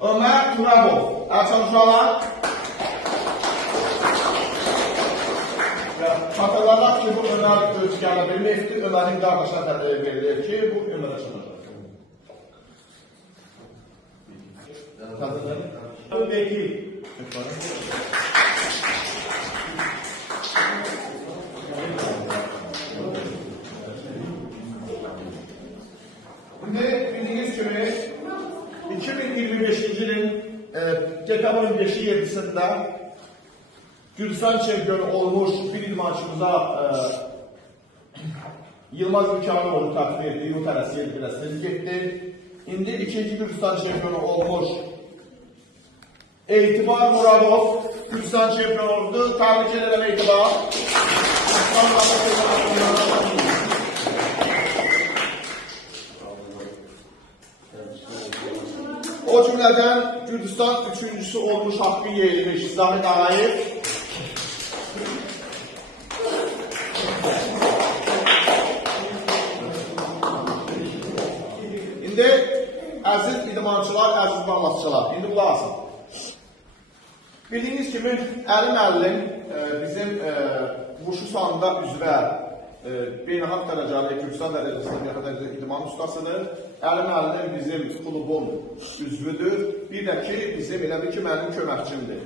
Ömer Turabov. Çalışanlar. Xatırlamaq ki, bu Ömer Özgərlə bir nefti Ömərin qardaşına verilir ki, bu Ömərə çıxacaq. Peki. Şimdi bildiğiniz gibi 2025 ilin dekabrın 5'i 7'sinde Gürcistan şampiyonu olmuş bir idmançımıza Yılmaz Mükanoğlu takdim etdi, o tələsiyyədi biraz tez getdi. İndi ikinci Gürcistan şampiyonu olmuş Etibar Muradov Gürcistan şampiyonu oldu. Tebrik ederim Etibar. O cümleden Gürcistan üçüncüsü olmuş Hakkı Yeğilmiş Zahid Ağayev. İndi əziz idmançılar, əziz bağlasçılar, indi qulaq asın. Bildiğiniz kimi Əli müəllim bizim Vuşu sahında üzvə beynəlxalq dərəcəli Gürcistan dərəcəsində bir qədər idman ustasıdır. Əli müəllim bizim klubun üzvüdür. Bir də ki, bizim elə bir ki, mənim köməkçimdir.